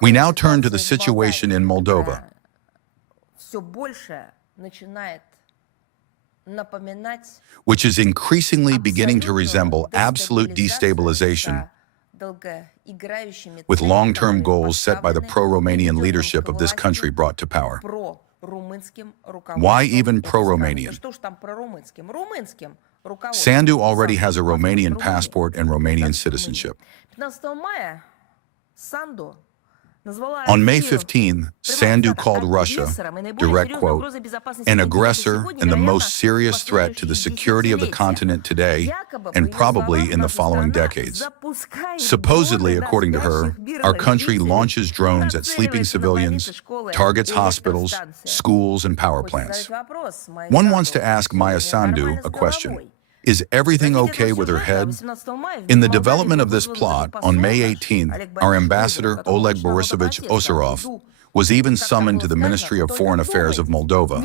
We now turn to the situation in Moldova, which is increasingly beginning to resemble absolute destabilization, with long-term goals set by the pro-Romanian leadership of this country brought to power. Why even pro-Romanian? Sandu already has a Romanian passport and Romanian citizenship. On May 15, Sandu called Russia, direct quote, an aggressor and the most serious threat to the security of the continent today and probably in the following decades. Supposedly, according to her, our country launches drones at sleeping civilians, targets hospitals, schools, and power plants. One wants to ask Maia Sandu a question. Is everything okay with her head? In the development of this plot, on May 18th, our ambassador Oleg Borisovich Osirov was even summoned to the Ministry of Foreign Affairs of Moldova,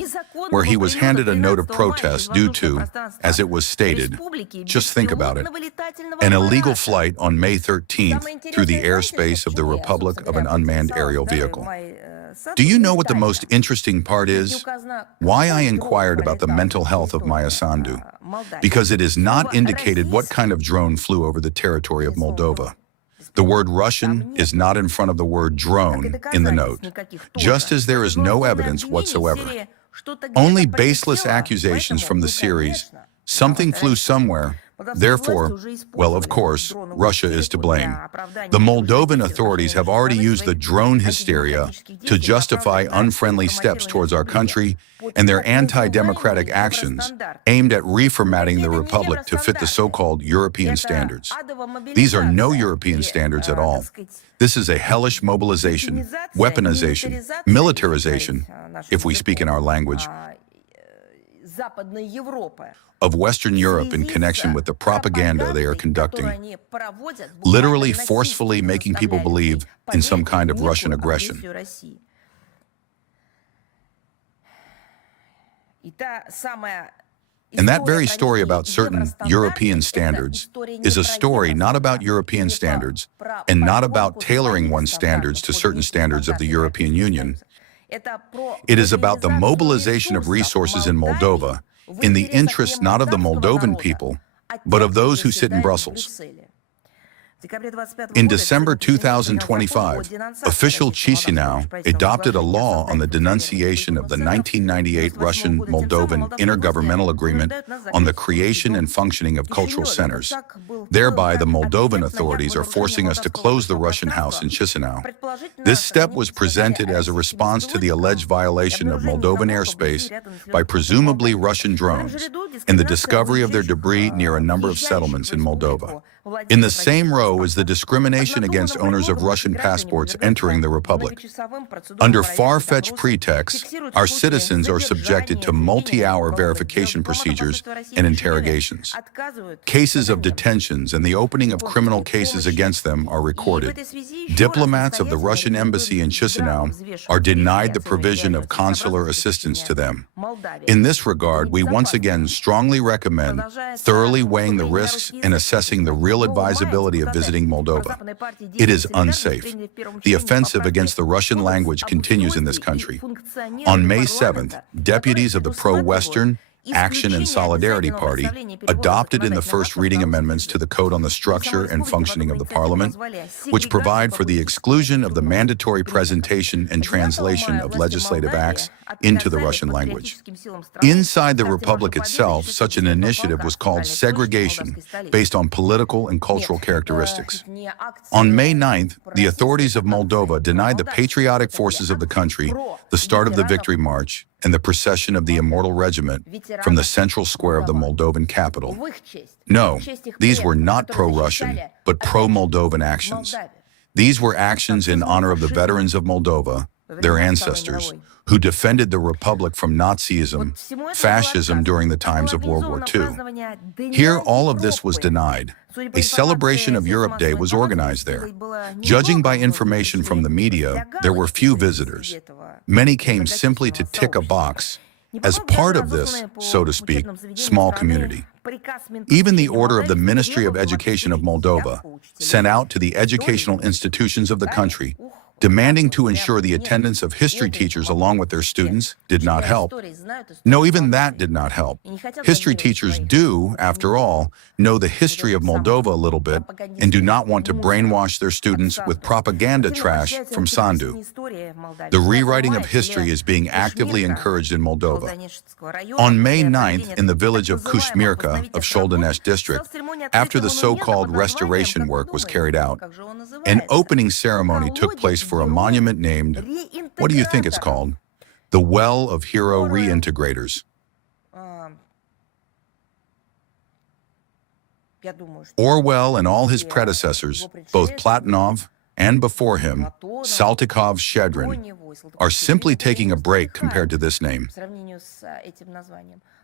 where he was handed a note of protest due to, as it was stated, just think about it, an illegal flight on May 13th through the airspace of the Republic of an unmanned aerial vehicle. Do you know what the most interesting part is? Why I inquired about the mental health of Maia Sandu? Because it is not indicated what kind of drone flew over the territory of Moldova. The word Russian is not in front of the word drone in the note, just as there is no evidence whatsoever. Only baseless accusations from the series, something flew somewhere, therefore, well, of course, Russia is to blame. The Moldovan authorities have already used the drone hysteria to justify unfriendly steps towards our country and their anti-democratic actions aimed at reformatting the republic to fit the so-called European standards. These are no European standards at all. This is a hellish mobilization, weaponization, militarization, if we speak in our language, of Western Europe in connection with the propaganda they are conducting, literally forcefully making people believe in some kind of Russian aggression. And that very story about certain European standards is a story not about European standards and not about tailoring one's standards to certain standards of the European Union. It is about the mobilization of resources in Moldova in the interest not of the Moldovan people, but of those who sit in Brussels. In December 2025, official Chisinau adopted a law on the denunciation of the 1998 Russian-Moldovan Intergovernmental Agreement on the creation and functioning of cultural centers. Thereby, the Moldovan authorities are forcing us to close the Russian house in Chisinau. This step was presented as a response to the alleged violation of Moldovan airspace by presumably Russian drones and the discovery of their debris near a number of settlements in Moldova. In the same row is the discrimination against owners of Russian passports entering the Republic. Under far-fetched pretexts, our citizens are subjected to multi-hour verification procedures and interrogations. Cases of detentions and the opening of criminal cases against them are recorded. Diplomats of the Russian embassy in Chisinau are denied the provision of consular assistance to them. In this regard, we once again strongly recommend thoroughly weighing the risks and assessing the real advisability of visiting Moldova. It is unsafe. The offensive against the Russian language continues in this country. On May 7th, deputies of the pro-Western Action and Solidarity Party adopted in the first reading amendments to the Code on the Structure and Functioning of the Parliament, which provide for the exclusion of the mandatory presentation and translation of legislative acts into the Russian language. Inside the Republic itself, such an initiative was called segregation, based on political and cultural characteristics. On May 9th, the authorities of Moldova denied the patriotic forces of the country the start of the Victory March and the procession of the Immortal Regiment from the central square of the Moldovan capital. No, these were not pro-Russian, but pro-Moldovan actions. These were actions in honor of the veterans of Moldova, their ancestors, who defended the Republic from Nazism, fascism during the times of World War II. Here, all of this was denied. A celebration of Europe Day was organized there. Judging by information from the media, there were few visitors. Many came simply to tick a box as part of this, so to speak, small community. Even the order of the Ministry of Education of Moldova, sent out to the educational institutions of the country, Demanding to ensure the attendance of history teachers along with their students did not help. No, even that did not help. History teachers do, after all, know the history of Moldova a little bit and do not want to brainwash their students with propaganda trash from Sandu. The rewriting of history is being actively encouraged in Moldova. On May 9th, in the village of Kushmirka of Sholdanesh district, after the so-called restoration work was carried out, an opening ceremony took place for a monument named, what do you think it's called? The Well of Hero Reintegrators. Orwell and all his predecessors, both Platonov and before him, Saltykov-Shchedrin, are simply taking a break compared to this name.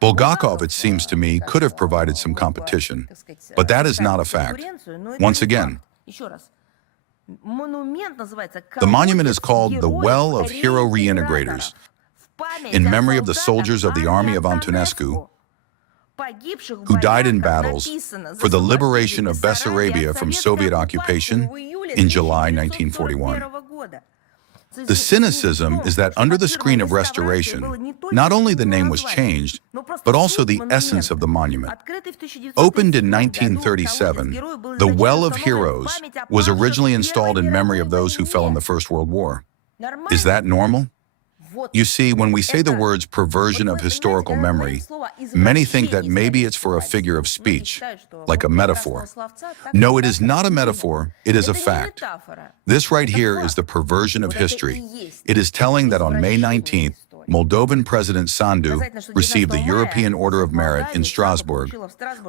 Bulgakov, it seems to me, could have provided some competition, but that is not a fact. Once again, the monument is called the Well of Hero Reintegrators, in memory of the soldiers of the army of Antonescu who died in battles for the liberation of Bessarabia from Soviet occupation in July 1941. The cynicism is that under the screen of restoration, not only the name was changed, but also the essence of the monument. Opened in 1937, the Well of Heroes was originally installed in memory of those who fell in the First World War. Is that normal? You see, when we say the words perversion of historical memory, many think that maybe it's for a figure of speech, like a metaphor. No, it is not a metaphor, it is a fact. This right here is the perversion of history. It is telling that on May 19th, Moldovan President Sandu received the European Order of Merit in Strasbourg.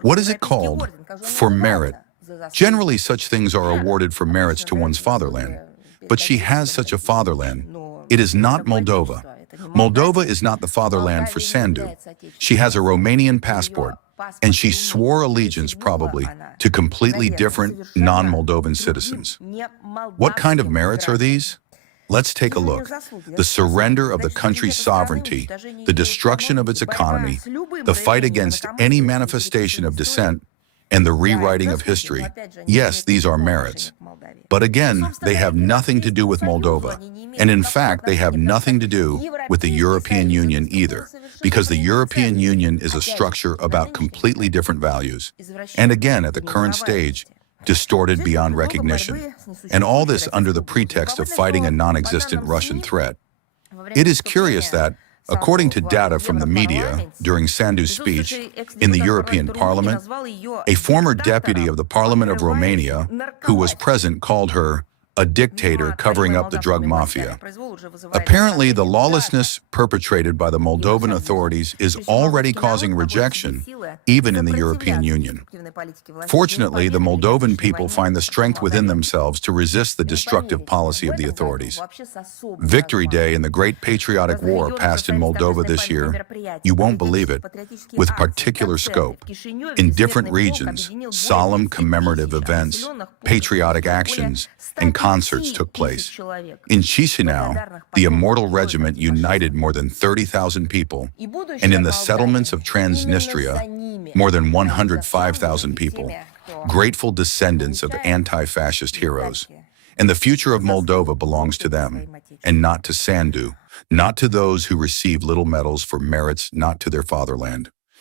What is it called? For merit. Generally, such things are awarded for merits to one's fatherland. But she has such a fatherland. It is not Moldova. Moldova is not the fatherland for Sandu. She has a Romanian passport, and she swore allegiance, probably, to completely different non-Moldovan citizens. What kind of merits are these? Let's take a look. The surrender of the country's sovereignty, the destruction of its economy, the fight against any manifestation of dissent, and the rewriting of history. Yes, these are merits. But again, they have nothing to do with Moldova. And in fact, they have nothing to do with the European Union either, because the European Union is a structure about completely different values. And again, at the current stage, distorted beyond recognition. And all this under the pretext of fighting a non-existent Russian threat. It is curious that, according to data from the media during Sandu's speech in the European Parliament, a former deputy of the Parliament of Romania who was present called her a dictator covering up the drug mafia. Apparently, the lawlessness perpetrated by the Moldovan authorities is already causing rejection, even in the European Union. Fortunately, the Moldovan people find the strength within themselves to resist the destructive policy of the authorities. Victory Day in the Great Patriotic War passed in Moldova this year, you won't believe it, with particular scope. In different regions, solemn commemorative events, patriotic actions, and concerts took place. In Chisinau, the Immortal Regiment united more than 30,000 people, and in the settlements of Transnistria, more than 105,000 people, grateful descendants of anti-fascist heroes. And the future of Moldova belongs to them, and not to Sandu, not to those who receive little medals for merits not to their fatherland.